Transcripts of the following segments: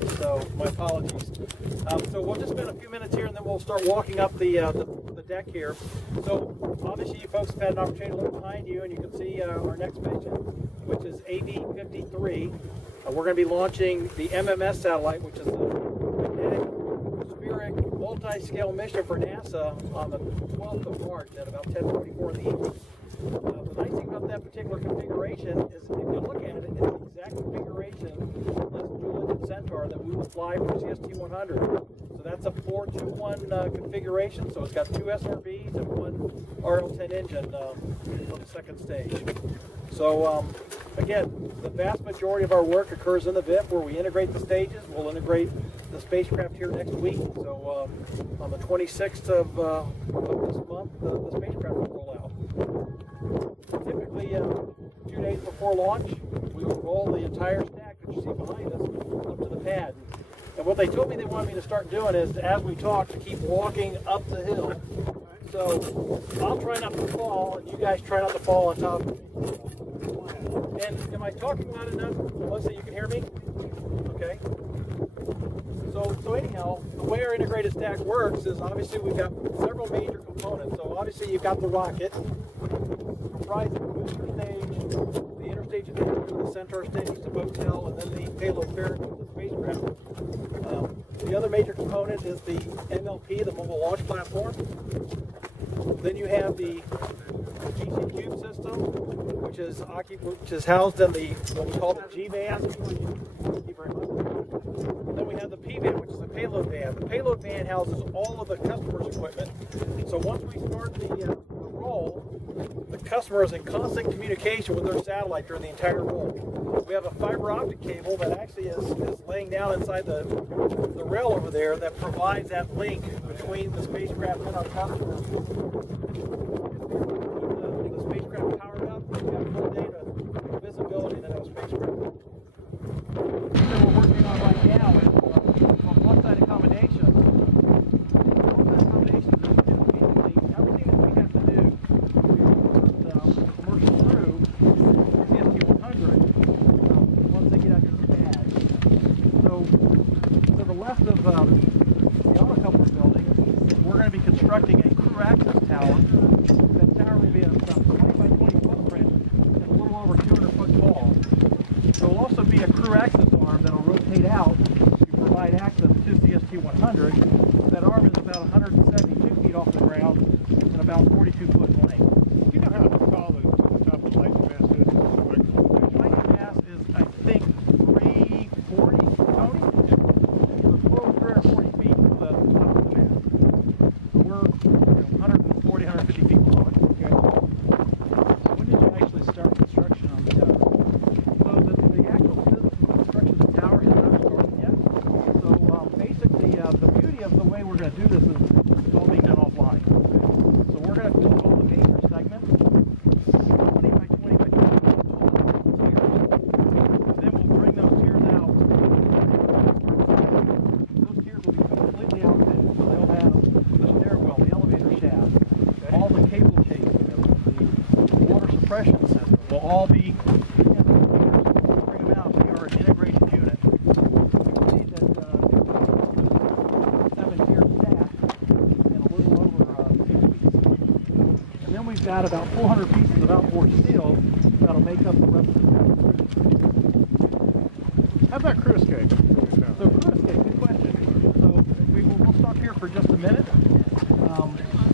So my apologies. So we'll just spend a few minutes here and then we'll start walking up the deck here. So obviously you folks have had an opportunity to look behind you and you can see our next mission, which is AV-53. We're going to be launching the MMS satellite, which is a magnetic spheric multi-scale mission for NASA on the 12th of March at about 10:44 in the evening. The nice thing about that particular configuration is if you look at it, it's the exact configuration of this dual-engine Centaur that we will fly for CST-100. So that's a 4-2-1 configuration, so it's got 2 SRBs and 1 RL-10 engine for the second stage. So again, the vast majority of our work occurs in the VIP where we integrate the stages. We'll integrate the spacecraft here next week. So on the 26th of this month, the spacecraft will roll out. Typically, 2 days before launch, we will roll the entire stack that you see behind us up to the pad. And what they told me they wanted me to start doing is, as we talk, to keep walking up the hill. So I'll try not to fall, and you guys try not to fall on top of me. And am I talking loud enough, Melissa, you can hear me? Okay. So anyhow, the way our integrated stack works is obviously we've got several major components. So obviously you've got the rocket, comprised of the booster stage, the interstage adapter, the Centaur stage, the motel, and then the payload fairing with the spacecraft. The other major component is the MLP, the mobile launch platform. Then you have the GC Cube system, which is housed in the what we call the G van. Thank you very much. And then we have the P van, which is the payload van. The payload van houses all of the customer's equipment. So once we start the roll, the customer is in constant communication with their satellite during the entire roll. We have a fiber optic cable that actually is laying down inside the rail over there that provides that link between the spacecraft and our customer. The spacecraft powered up, we have full data visibility in that spacecraft. What we're working on right now is one-side accommodation. One-side accommodation is basically everything that we have to do with commercial crew, CST-100, once they get out to the pad. So to the left of the autocoupler building, we're going to be constructing a crew access tower. That tower will be about 20 by 20 footprint and a little over 200 foot tall. There will also be a crew access arm that will rotate out to provide access to CST-100. That arm is about 172 feet off the ground and about 42 foot in length. Do you know how tall the top of the light mast is? The light mast is, I think, 340, Tony? It's below 340 feet from the top of the mast. So we're 140, 150 feet below it. Okay. When did you actually start construction on the tower? So the actual physical construction of the tower has not started yet. So basically, the beauty of the way we're going to do this is it's all being done offline. So we're going to build all the major segments, 20 by 20 by 20 tiers. And then we'll bring those tiers out. Those tiers will be completely outfitted. So they'll have the stairwell, the elevator shaft, all the cable chases, the water suppression system will all be bring them out. We are an integrated unit. You can see that 7-tier stack and a little over 6 pieces. And then we've got about 400 pieces of outboard steel that'll make up the rest of the tower. How about crew escape? So crew escape, good question. So we'll stop here for just a minute.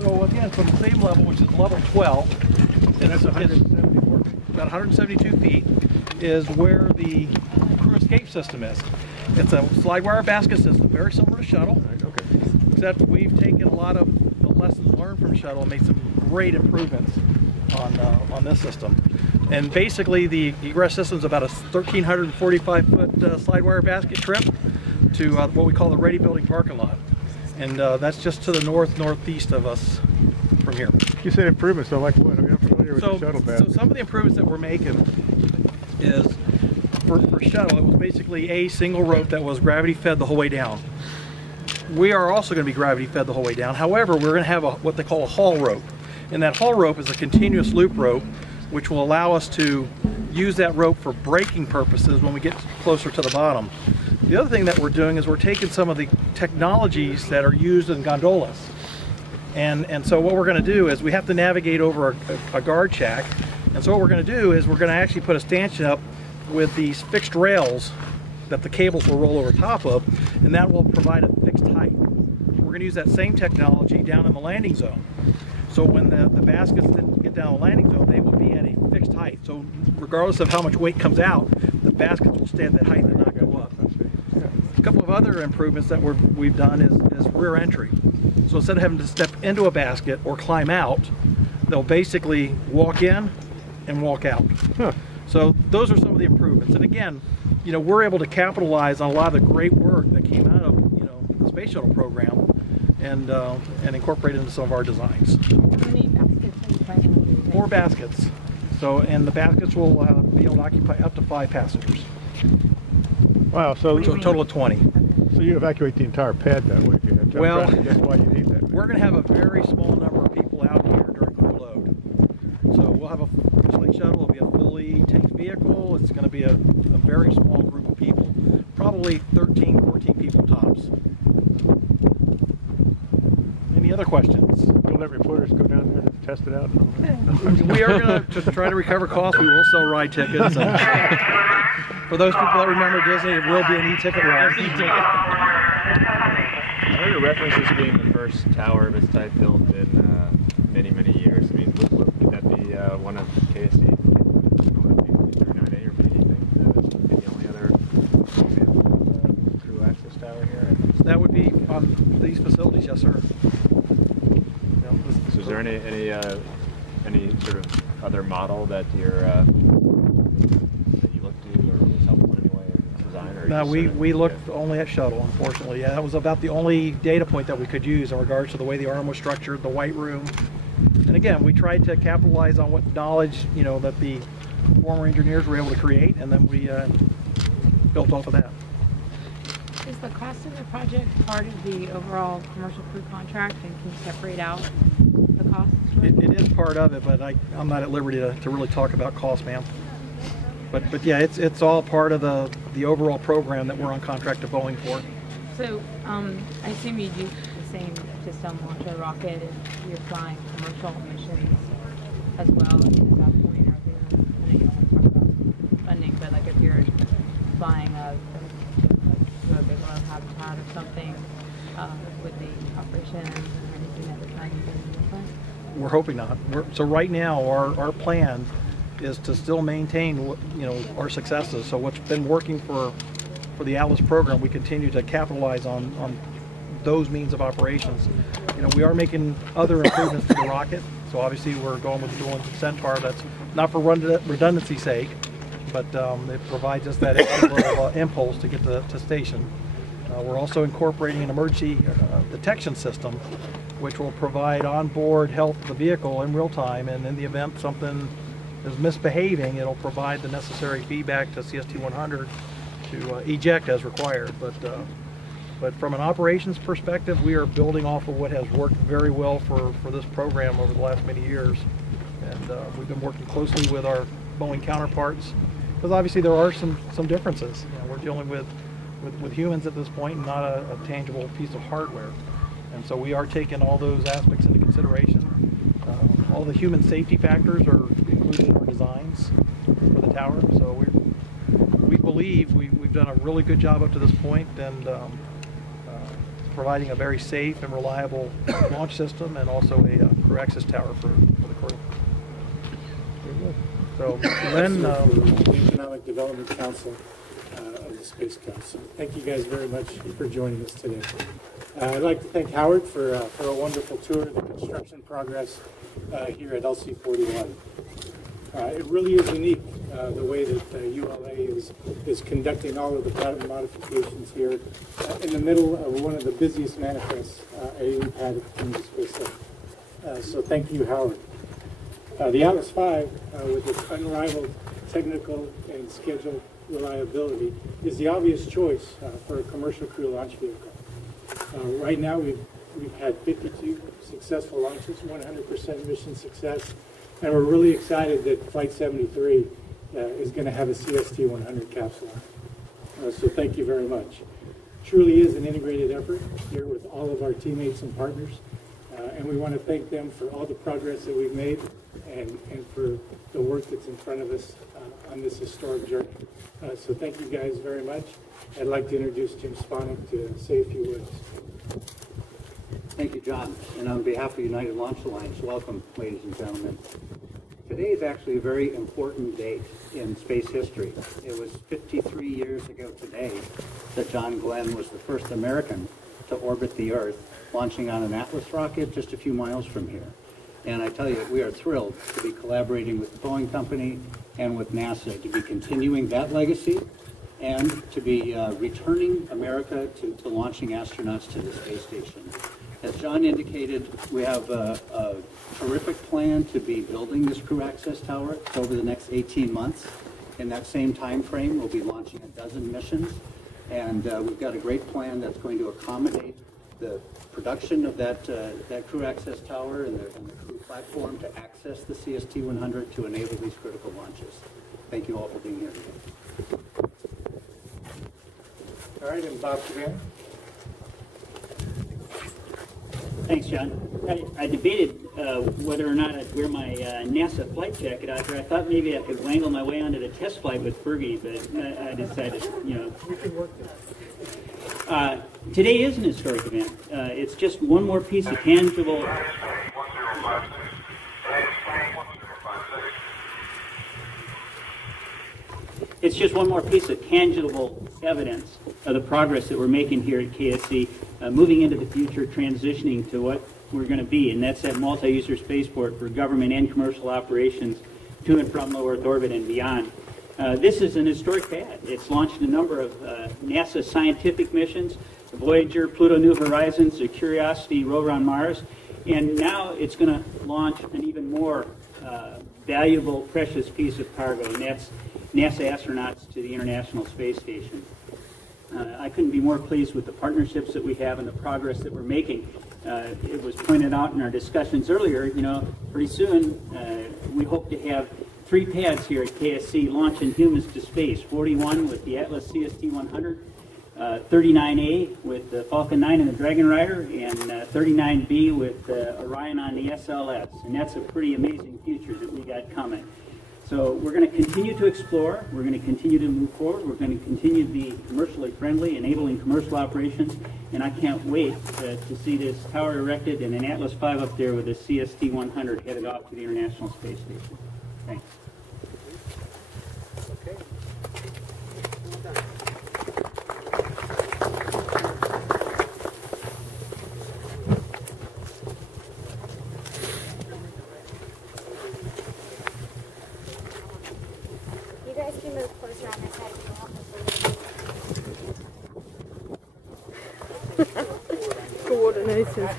So again, from the same level, which is level 12, And that's 174. about 172 feet, is where the crew escape system is. It's a slide wire basket system, very similar to shuttle, Okay. except we've taken a lot of the lessons learned from shuttle and made some great improvements on this system. And basically the egress system is about a 1,345 foot slide wire basket trip to what we call the ready building parking lot. And that's just to the northeast of us from here. You said improvements, so like what? I mean, I'm familiar with the shuttle basket. So some of the improvements that we're making is, for shuttle, it was basically a single rope that was gravity fed the whole way down. We are also going to be gravity fed the whole way down. However, we're going to have what they call a haul rope. And that haul rope is a continuous loop rope, which will allow us to use that rope for braking purposes when we get closer to the bottom. The other thing that we're doing is we're taking some of the technologies that are used in gondolas. And so what we're going to do is we have to navigate over a guard shack. And so what we're going to do is we're going to actually put a stanchion up with these fixed rails that the cables will roll over top of, and that will provide a fixed height. We're going to use that same technology down in the landing zone. So when the baskets get down the landing zone, they will be at a fixed height. So regardless of how much weight comes out, the baskets will stay at that height and not go up. A couple of other improvements that we've done is rear entry. So instead of having to step into a basket or climb out, they'll basically walk in and walk out. Huh. So those are some of the improvements. And again, you know, we're able to capitalize on a lot of the great work that came out of, you know, the space shuttle program and incorporate it into some of our designs. How many baskets are you planning on using? 4 baskets. So, and the baskets will be able to occupy up to 5 passengers. Wow, so a total of 20. So you evacuate the entire pad that way. Well, that's why you need that. We're going to have a very small number of people out here during crew load. So we'll have a flight shuttle. It'll be a fully tanked vehicle. It's going to be a very small group of people, probably 13, 14 people tops. Any other questions? You'll let reporters go down there to test it out? We are going to try to recover costs. We will sell ride tickets. And for those people that remember Disney, it will be an e-ticket ride. I heard a reference as being the first tower of its type built in many, many years. I mean, would that be one of the KSC? Would it be 39A or B, do you think? The only other through access tower here? So that would be on these facilities, yes, sir. So is there any sort of other model that you're that you look to or was helpful in any way in design? Or No, we looked only at shuttle, unfortunately. Yeah, that was about the only data point that we could use in regards to the way the arm was structured, the white room. And again, we tried to capitalize on what knowledge, you know, that the former engineers were able to create, and then we built off of that. Is the cost of the project part of the overall commercial crew contract, and can you separate out the costs? It is part of it, but I'm not at liberty to really talk about cost, ma'am. But yeah, it's all part of the overall program that we're on contract to Boeing for. So I assume you use the same system launch a rocket if you're flying commercial missions as well. At that point, are there, I know you don't want to talk about funding, but like if you're flying a big oil habitat or something with the operations and anything at the time you're doing different? We're hoping not. So right now, our plan is to still maintain, you know, our successes. So what's been working for the Atlas program, we continue to capitalize on those means of operations. You know, we are making other improvements to the rocket. So obviously we're going with the dual engine Centaur. That's not for redundancy's sake, but it provides us that extra little impulse to get to station. We're also incorporating an emergency detection system, which will provide onboard health of the vehicle in real time, and in the event something is misbehaving, it'll provide the necessary feedback to CST-100 to eject as required. But from an operations perspective, we are building off of what has worked very well for this program over the last many years. And we've been working closely with our Boeing counterparts, because obviously there are some differences. You know, we're dealing with humans at this point, and not a tangible piece of hardware. And so we are taking all those aspects into consideration. All the human safety factors are included in our designs for the tower. So we believe we've done a really good job up to this point, and providing a very safe and reliable launch system, and also a crew access tower for the crew. So Lynn, the Economic Development Council of the Space Council. Thank you guys very much for joining us today. I'd like to thank Howard for a wonderful tour of the construction progress here at LC-41. It really is unique the way that ULA is conducting all of the pattern modifications here in the middle of one of the busiest manifests we've had in the space sector. So thank you, Howard. The Atlas V, with its unrivaled technical and schedule reliability, is the obvious choice for a commercial crew launch vehicle. Right now, we've had 52 successful launches, 100% mission success, and we're really excited that Flight 73 is going to have a CST-100 capsule on it. So thank you very much. Truly is an integrated effort here with all of our teammates and partners. And we want to thank them for all the progress that we've made and for the work that's in front of us on this historic journey. So thank you guys very much. I'd like to introduce Jim Sponik to say a few words. Thank you, John. And on behalf of United Launch Alliance, welcome, ladies and gentlemen. Today is actually a very important date in space history. It was 53 years ago today that John Glenn was the first American to orbit the Earth, launching on an Atlas rocket just a few miles from here. And I tell you, we are thrilled to be collaborating with the Boeing company and with NASA to be continuing that legacy and to be returning America to launching astronauts to the space station. As John indicated, we have a terrific plan to be building this crew access tower over the next 18 months. In that same time frame, we'll be launching a dozen missions, and we've got a great plan that's going to accommodate the production of that crew access tower and the crew platform to access the CST-100 to enable these critical launches. Thank you all for being here today. All right, and Bob Savannah. Thanks, John. I debated whether or not I'd wear my NASA flight jacket out here. I thought maybe I could wangle my way onto the test flight with Fergie, but I decided, you know. We can work that. Today is an historic event. It's just one more piece of tangible. It's just one more piece of tangible evidence of the progress that we're making here at KSC, moving into the future, transitioning to what we're going to be, and that's that multi-user spaceport for government and commercial operations to and from low Earth orbit and beyond. This is an historic pad. It's launched a number of NASA scientific missions, the Voyager, Pluto New Horizons, the Curiosity rover on Mars, and now it's going to launch an even more valuable, precious piece of cargo, and that's NASA astronauts to the International Space Station. I couldn't be more pleased with the partnerships that we have and the progress that we're making. It was pointed out in our discussions earlier, you know, pretty soon we hope to have 3 pads here at KSC launching humans to space, 41 with the Atlas CST-100, 39A with the Falcon 9 and the Dragon Rider, and 39B with Orion on the SLS. And that's a pretty amazing future that we got coming. So we're going to continue to explore, we're going to continue to move forward, we're going to continue to be commercially friendly, enabling commercial operations, and I can't wait to see this tower erected and an Atlas V up there with a CST-100 headed off to the International Space Station. Thanks. Okay. You guys can move closer on this side if you want. Coordinated. Are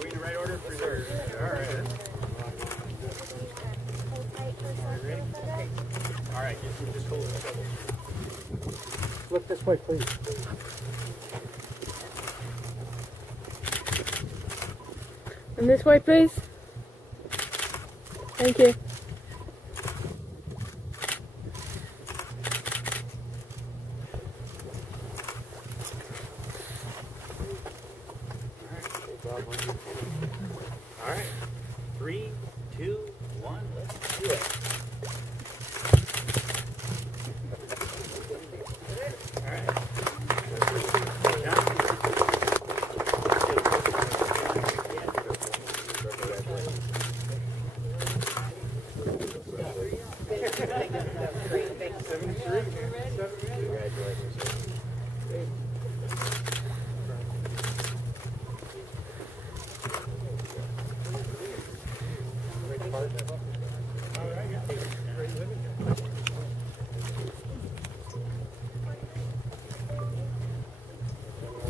we in the right order? All right. Ready? All right, just hold it. Look this way, please. And this way, please. Thank you. All right, 3, 2, 1, let's do it. All right.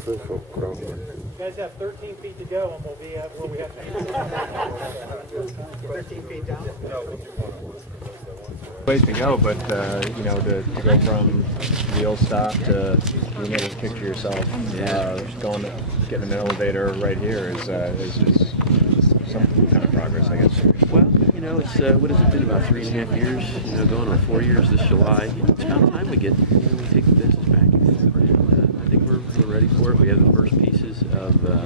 You guys have 13 feet to go, and we'll be at where we have to. 13 feet down. Ways to go, but you know, to go from the old stop to being able to picture yourself just getting an elevator right here is some kind of progress, I guess. Well, you know, it's what has it been, about 3.5 years? You know, going on 4 years this July. It's about time we take the business back. I think we're ready for it. We have the first pieces of the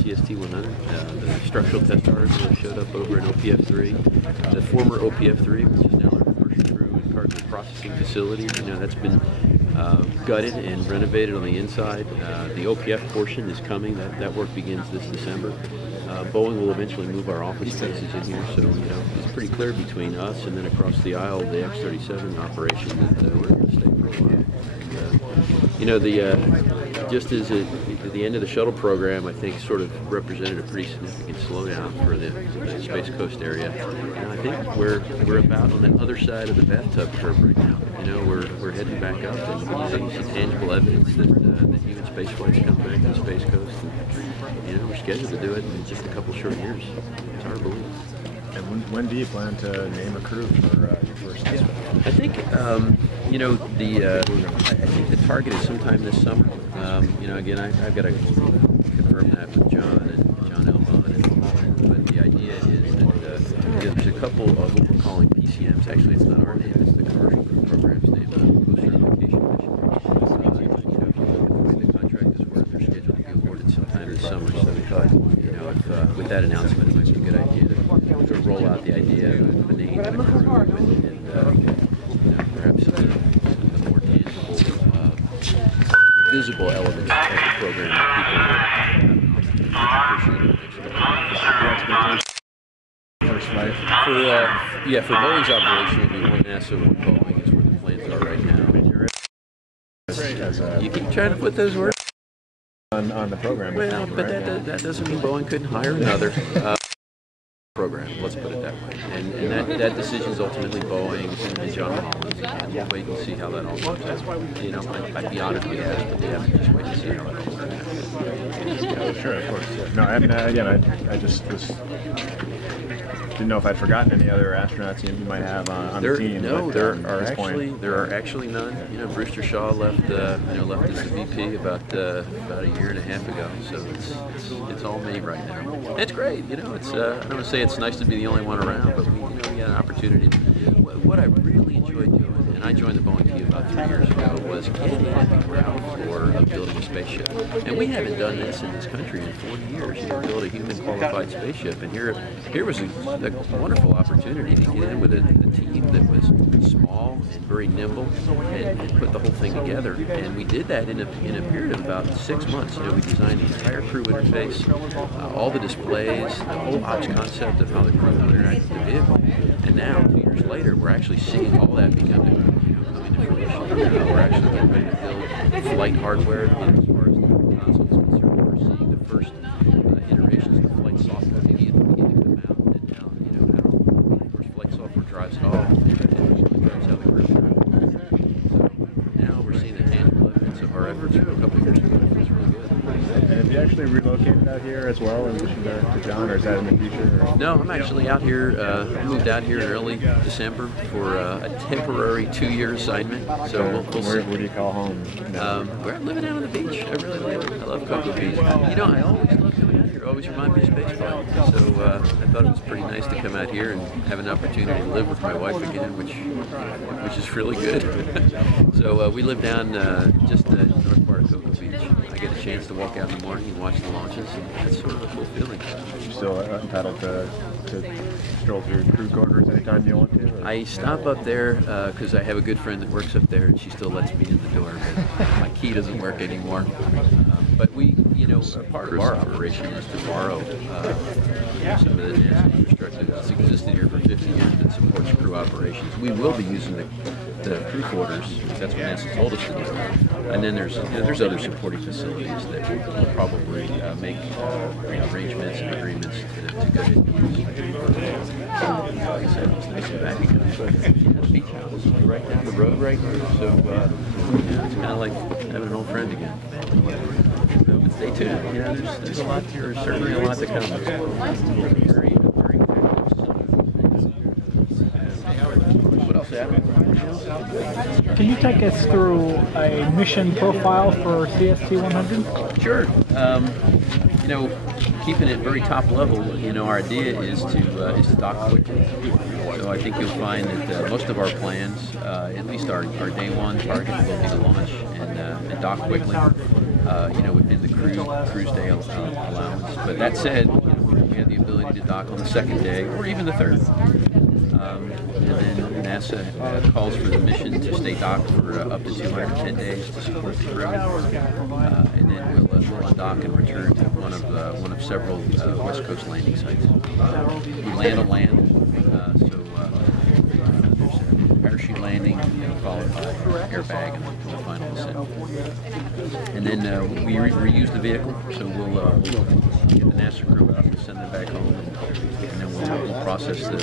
CST-100. The structural test article showed up over in OPF-3. The former OPF-3, which is now our commercial crew and cargo processing facility. You know, that's been gutted and renovated on the inside. The OPF portion is coming. That work begins this December. Boeing will eventually move our office spaces in here, so you know it's pretty clear between us and then across the aisle the X-37 operation that we're going to stay for a while. You know, just as the end of the shuttle program, I think sort of represented a pretty significant slowdown for the Space Coast area. And I think we're about on the other side of the bathtub curve right now. You know, we're heading back up, and there's some tangible evidence that human space flights come back to the Space Coast. And, you know, we're scheduled to do it in just a couple short years. It's hard to believe. And when do you plan to name a crew for your first test? I think, you know, I think the target is sometime this summer. You know, again, I've got to confirm that with John Elbon. But the idea is that there's a couple of what we're calling PCMs. Actually, it's not our name; it's the commercial program's name, post-certification mission. You know, if you look at the way the contract is worked, they're scheduled to be awarded sometime this summer. So we thought, you know, with that announcement, it might be a good idea to sort of roll out the idea of a name and a crew and you know, perhaps some more tangible, visible elements of the program that people will appreciate. First flight? For Boeing's operation, it'll be one NASA, one Boeing is where the plans are right now. You keep trying to put those words on the program. Well, but that doesn't mean Boeing couldn't hire another program, let's put it that way. And that decision is ultimately Boeing's and John Holland's, and we'll wait and see how that all works out. You know, I'd be honored with that, but we have to just wait and see how that all works out. Yeah, sure, of course. Yeah. No, and again, I just didn't know if I'd forgotten any other astronauts you might have on the team. No, but, there are actually none. You know, Brewster Shaw left as the VP about a year and a half ago. So it's all me right now. And it's great. You know, it's I don't want to say it's nice to be the only one around, but we got an opportunity. What I really enjoyed doing, and I joined the Boeing team about 3 years ago, was getting on the ground floor of building a spaceship. And we haven't done this in this country in 40 years. You know, build a human qualified spaceship, and here was a wonderful opportunity to get in with a team that was small and very nimble and put the whole thing together. And we did that in a period of about 6 months. You know, we designed the entire crew interface, all the displays, the whole ops concept of how the crew will interact with the vehicle. And now, 2 years later, we're actually seeing all that come into fruition. We're actually getting ready to build flight hardware, as far as the console is concerned. We're seeing the first iterations of the flight software begin to come out. And now, you know, of course, flight software drives it all, and drives how the crew interacts. So now we're seeing the tangible evidence of our efforts from a couple of years ago. It feels really good. And have you actually relocated out here as well in addition to John, or is that in the future? Or? No, I'm actually out here, moved out here in early December for a temporary 2-year assignment. So we'll see. Where do you call home? We're living out on the beach. I really like it. I love Cocoa Beach. You know, I always love coming out here. Always remind me of spaceflight. So I thought it was pretty nice to come out here and have an opportunity to live with my wife again, which is really good. So we live down just the north part of Cocoa Beach. I get a chance to walk out in the morning and watch the launches, and that's sort of a cool feeling. You're still entitled to stroll through crew quarters anytime you want to? Or? I stop up there because I have a good friend that works up there, and she still lets me in the door, but my key doesn't work anymore. But we, you know, part of our operation is to borrow some of the NASA infrastructure that's existed here for 50 years that supports crew operations. We will be using the crew quarters, because that's what NASA told us to do. And then there's other supporting facilities that we'll probably make arrangements and agreements to go ahead and use. Like I said, it's nice and back again. The beach house is right down the road right here, so it's kind of like having an old friend again. But stay tuned. You know, there's a lot. There's certainly a lot to come. What else, Adam? Can you take us through a mission profile for CST-100? Sure. You know, keeping it very top level, you know, our idea is to dock quickly. So I think you'll find that most of our plans, at least our day one target, will be to launch and dock quickly. You know, within the cruise day allowance. But that said, you know, we have the ability to dock on the second day or even the third. And then NASA calls for the mission to stay docked for up to 210 days to support the crew. And then we'll undock and return to one of several West Coast landing sites. We land on land, so there's a parachute landing, you know, followed by airbag and the final descent. And then we reuse the vehicle, so we'll get the NASA crew out and send them back home, and then we'll process the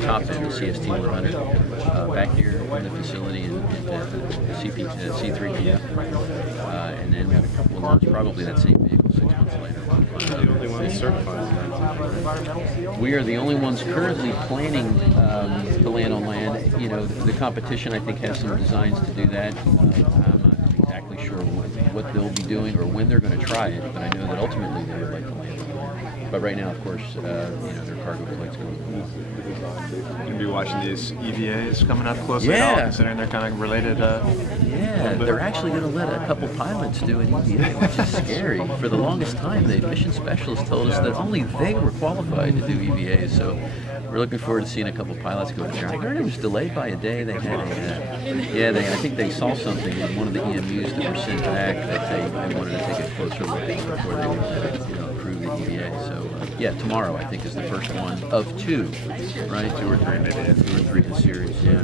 top end, the CST-100, back here in the facility in C3PF, and then we'll launch probably that same vehicle 6 months later. The only ones certified. We are the only ones currently planning to land on land. You know, the competition I think has some designs to do that. I'm not exactly sure what they'll be doing or when they're going to try it, but I know that ultimately they would like to land on land. But right now, of course, you know, their cargo flight's going on. You're going to be watching these EVAs coming up closely, yeah, considering they're kind of related. Yeah, they're actually going to let a couple pilots do an EVA, which is scary. For the longest time, the mission specialists told us that only they were qualified to do EVAs, so we're looking forward to seeing a couple pilots go there. I heard it was delayed by a day. They had I think they saw something in one of the EMUs that were sent back that they wanted to take a closer look at before they would, you know, approve the EVA. So yeah, tomorrow I think is the first one of two, right? 2 or 3 maybe. 2 or 3 in the series. Yeah,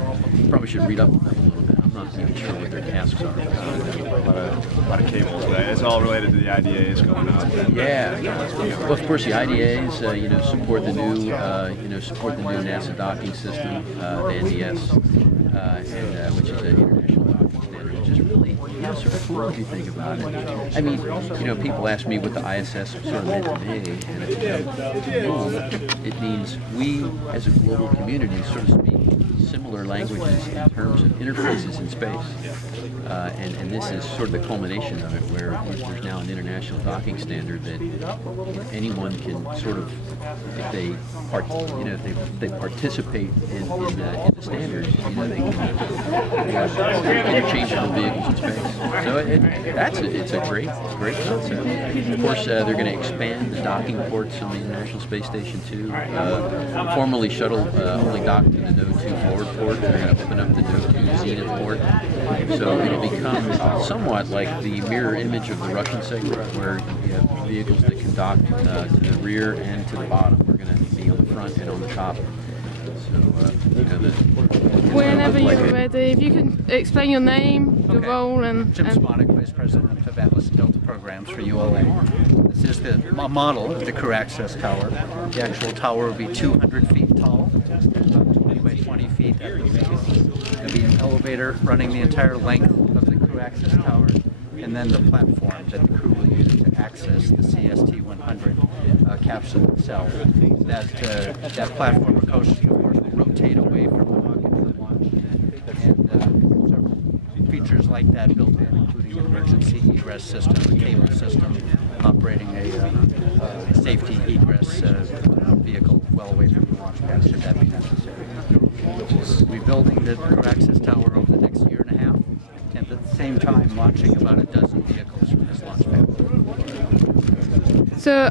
probably should read up on them a little bit. I'm not even sure what their tasks are. A lot of cables. It's all related to the IDAs going on. Yeah. Well, of course, the IDAs, you know, support the new, NASA docking system, the NDS, and which is an international docking standard, which is really, you know, sort of cool if you think about it. I mean, you know, people ask me what the ISS sort of meant to me, and it means we, as a global community, sort of speak similar languages in terms of interfaces in space. And this is sort of the culmination of it, where there's now an international docking standard that anyone can sort of, if they participate in the standards, you know, they can have interchangeable vehicles in space. So it's a great concept. Of course, they're going to expand the docking ports on the International Space Station too. Formerly shuttle only docked to the Node 2 forward port. They're going to open up the Node 2 Zenith port. So it'll become somewhat like the mirror image of the Russian segment, where you have vehicles that can dock to the rear and to the bottom. We're going to be on the front and on the top. So, you know, whenever you're ready, if you can explain your name, your role, and... Jim Sponik, Vice President of Atlas and Delta Programs for ULA. This is the model of the crew access tower. The actual tower will be 200 feet tall, about 20 by 20 feet at the base. There'll be an elevator running the entire length of the crew access tower, and then the platform that the crew will use to access the CST-100 capsule itself. That platform, of course, will rotate away from the rocket for launch, and several features like that built in, including an emergency egress system, a cable system, operating a safety egress vehicle well away from the launch pad should that be necessary. We'll be building the crew access tower over the next year and a half, and at the same time launching about a dozen vehicles from this launch pad. So,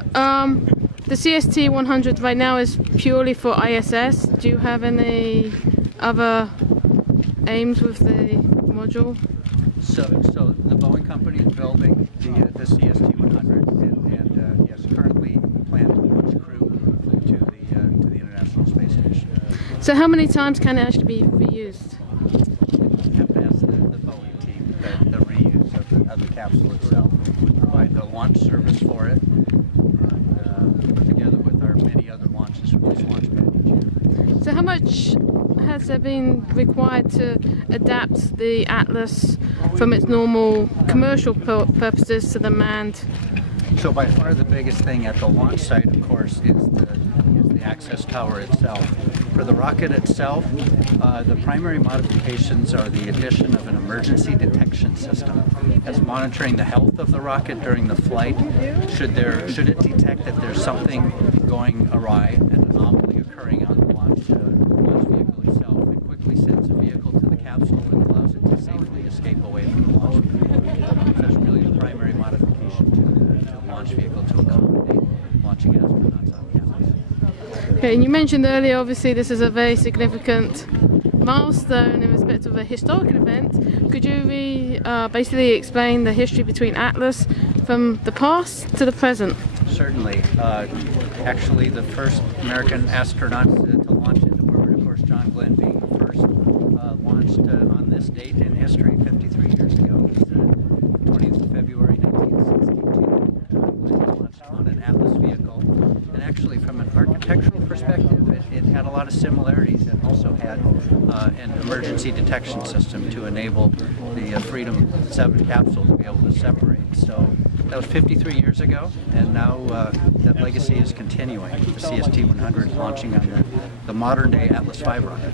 the CST-100 right now is purely for ISS. Do you have any other aims with the module? So the Boeing company is building the CST-100, and yes, currently plan to launch crew to the International Space Station. So how many times can it actually be reused? I have to ask the Boeing team the reuse of the capsule itself. We provide the launch service for it, together with our many other launches from this launch pad each year. So how much has there been required to adapt the Atlas from its normal commercial purposes to the manned? So by far the biggest thing at the launch site, of course, is the access tower itself. For the rocket itself, the primary modifications are the addition of an emergency detection system. That's monitoring the health of the rocket during the flight. Should it detect that there's something going awry, an anomaly occurring on the launch vehicle itself, it quickly sends a vehicle to the capsule and allows it to safely escape away from the launch vehicle. So that's really the primary modification to the launch vehicle to accommodate launching astronauts on the Atlas. Okay, and you mentioned earlier, obviously this is a very significant milestone in respect of a historical event. Could you basically explain the history between Atlas from the past to the present? Certainly. Actually, the first American astronauts to launch into orbit, of course, John Glenn being the first, launched on this date in history 53 years ago. It was 20th of February 1962. Glenn launched on an Atlas vehicle. And actually, from an architectural perspective, it had a lot of similarities. It also had an emergency detection system to enable the Freedom 7 capsule to be able to separate. So that was 53 years ago, and now that legacy is continuing. The CST-100 launching on the modern-day Atlas V rocket.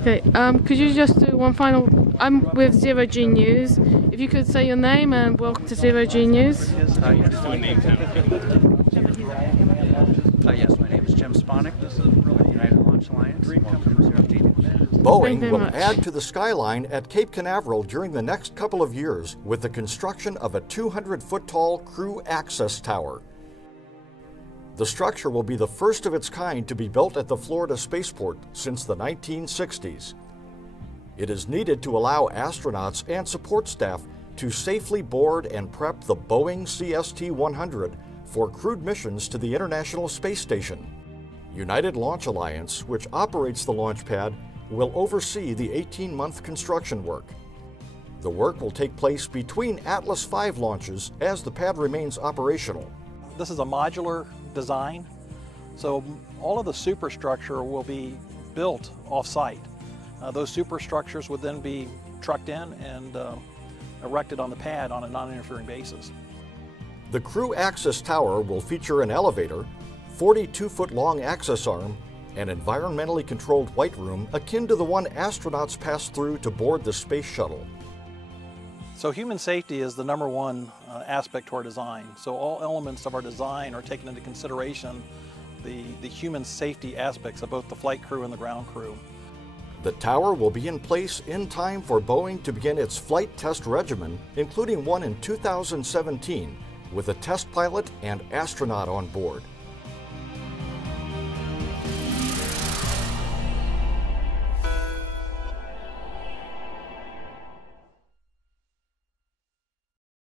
Okay, could you just do one final... I'm with Zero G News. If you could say your name and welcome to Zero G News. Yes, my name is Jim Sponik with the United Launch Alliance. Welcome to Zero G News. Boeing will add to the skyline at Cape Canaveral during the next couple of years with the construction of a 200-foot-tall crew access tower. The structure will be the first of its kind to be built at the Florida spaceport since the 1960s. It is needed to allow astronauts and support staff to safely board and prep the Boeing CST-100 for crewed missions to the International Space Station. United Launch Alliance, which operates the launch pad, will oversee the 18-month construction work. The work will take place between Atlas V launches as the pad remains operational. This is a modular design, so all of the superstructure will be built off-site. Those superstructures would then be trucked in and erected on the pad on a non-interfering basis. The crew access tower will feature an elevator, 42-foot-long access arm, an environmentally controlled white room akin to the one astronauts pass through to board the space shuttle. So human safety is the #1 aspect to our design. So all elements of our design are taken into consideration, the human safety aspects of both the flight crew and the ground crew. The tower will be in place in time for Boeing to begin its flight test regimen, including one in 2017, with a test pilot and astronaut on board.